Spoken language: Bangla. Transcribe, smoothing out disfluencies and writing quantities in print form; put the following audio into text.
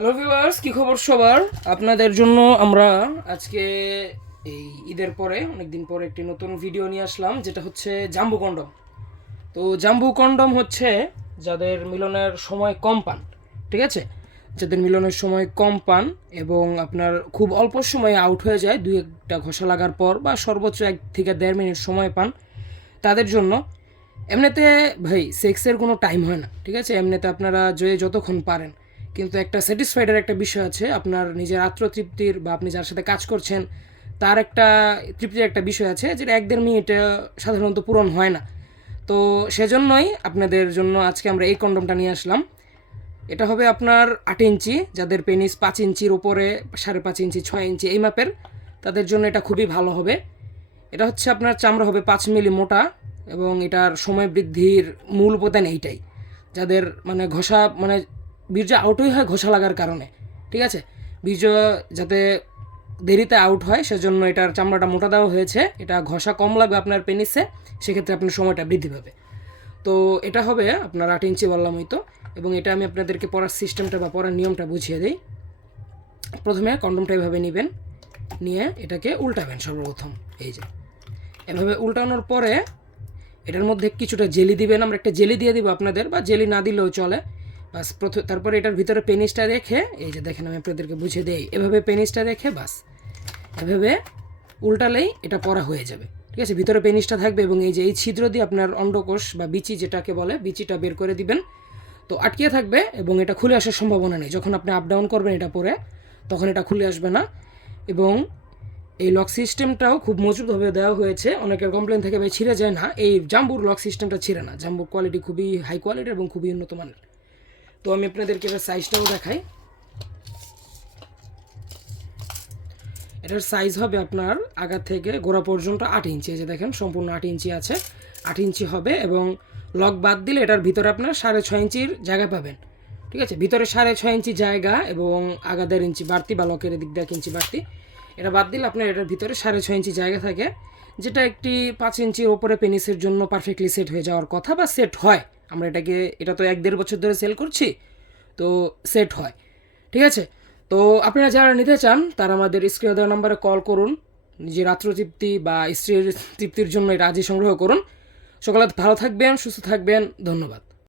হ্যালো ভিউয়ার্স, কি খবর সবার? আপনাদের জন্য আমরা আজকে এই ঈদের পরে অনেকদিন পরে একটি নতুন ভিডিও নিয়ে আসলাম, যেটা হচ্ছে জাম্বু কন্ডম। তো জাম্বু কন্ডম হচ্ছে যাদের মিলনের সময় কম পান, ঠিক আছে, যাদের মিলনের সময় কম পান এবং আপনার খুব অল্প সময়ে আউট হয়ে যায়, দুই একটা ঘষা লাগার পর বা সর্বোচ্চ 1 থেকে 1.5 মিনিট সময় পান, তাদের জন্য। এমনিতে ভাই সেক্সের কোনো টাইম হয় না, ঠিক আছে, এমনিতে আপনারা যতক্ষণ পারেন, কিন্তু একটা স্যাটিসফাইডের একটা বিষয় আছে, আপনার নিজের আত্মতৃপ্তির বা আপনি যার সাথে কাজ করছেন তার একটা তৃপ্তির একটা বিষয় আছে, যেটা 1-1.5 মিনিটে সাধারণত পূরণ হয় না। তো সেজন্যই আপনাদের জন্য আজকে আমরা এই কন্ডমটা নিয়ে আসলাম। এটা হবে আপনার 8 ইঞ্চি, যাদের পেনিস 5 ইঞ্চির উপরে, 5.5 ইঞ্চি, 6 ইঞ্চি এই মাপের, তাদের জন্য এটা খুবই ভালো হবে। এটা হচ্ছে আপনার চামড়া হবে 5 মিলি মোটা, এবং এটার সময় বৃদ্ধির মূল উপাদান এইটাই, যাদের মানে ঘষা মানে বীর্য আউটই হয় ঘষা লাগার কারণে, ঠিক আছে, বীর্য যাতে দেরিতে আউট হয় সেজন্য এটার চামড়াটা মোটা দেওয়া হয়েছে। এটা ঘষা কম লাগবে আপনার পেনিসে, সেক্ষেত্রে আপনার সময়টা বৃদ্ধি পাবে। তো এটা হবে আপনার 8 ইঞ্চি বললাম হয়তো। এবং এটা আমি আপনাদেরকে পড়ার সিস্টেমটা বা পড়ার নিয়মটা বুঝিয়ে দিই। প্রথমে কন্ডমটা এভাবে নেবেন, নিয়ে এটাকে উল্টাবেন সর্বপ্রথম। এই যে এভাবে উল্টানোর পরে এটার মধ্যে কিছুটা জেলি দিবেন, আমরা একটা জেলি দিয়ে দিব আপনাদের, বা জেলি না দিলেও চলে। বাস তারপরে এটার ভিতরে পেনিসটা রেখে, এই যে দেখেন আমি আপনাদেরকে বুঝিয়ে দিই, এভাবে পেনিসটা রেখে বাস এভাবে উল্টালেই এটা পড়া হয়ে যাবে, ঠিক আছে। ভিতরে পেনিসটা থাকবে এবং এই যে এই ছিদ্র দিয়ে আপনার অন্ডকোষ বা বিচি যেটাকে বলে, বিচিটা বের করে দিবেন। তো আটকিয়ে থাকবে এবং এটা খুলে আসার সম্ভাবনা নেই। যখন আপনি আপ ডাউন করবেন এটা পরে, তখন এটা খুলে আসবে না। এবং এই লক সিস্টেমটাও খুব মজবুতভাবে দেওয়া হয়েছে। অনেকের কমপ্লেন থেকে ভাই ছিঁড়ে যায় না, এই জাম্বুর লক সিস্টেমটা ছিঁড়ে না। জাম্বুর কোয়ালিটি খুবই হাই কোয়ালিটির এবং খুবই উন্নত মানের। তো আমি আপনাদেরকে এবার সাইজটাও দেখাই। এটার সাইজ হবে আপনার আগা থেকে গোড়া পর্যন্ত 8 ইঞ্চি। এই যে দেখেন সম্পূর্ণ 8 ইঞ্চি আছে, 8 ইঞ্চি হবে। এবং লক বাদ দিলে এটার ভিতরে আপনার 6.5 ইঞ্চির জায়গা পাবেন, ঠিক আছে। ভিতরে 6.5 ইঞ্চি জায়গা এবং আগা 1.5 ইঞ্চি বাড়তি, বা লকের দিক দিয়ে 1 ইঞ্চি বাড়তি। এটা বাদ দিলে আপনার এটার ভিতরে 6.5 ইঞ্চি জায়গা থাকে, যেটা একটি 5 ইঞ্চির ওপরে পেনিসের জন্য পারফেক্টলি সেট হয়ে যাওয়ার কথা, বা সেট হয়। আমরা এটা তো 1-1.5 বছর ধরে সেল করছি, তো সেট হয়, ঠিক আছে। তো আপনারা যারা নিতে চান তারা আমাদের স্ক্রিনে দেওয়া নাম্বারে কল করুন, নিজের আত্মতৃপ্তি বা স্ত্রীর তৃপ্তির জন্য এটা আজই সংগ্রহ করুন। সকালে ভালো থাকবেন, সুস্থ থাকবেন, ধন্যবাদ।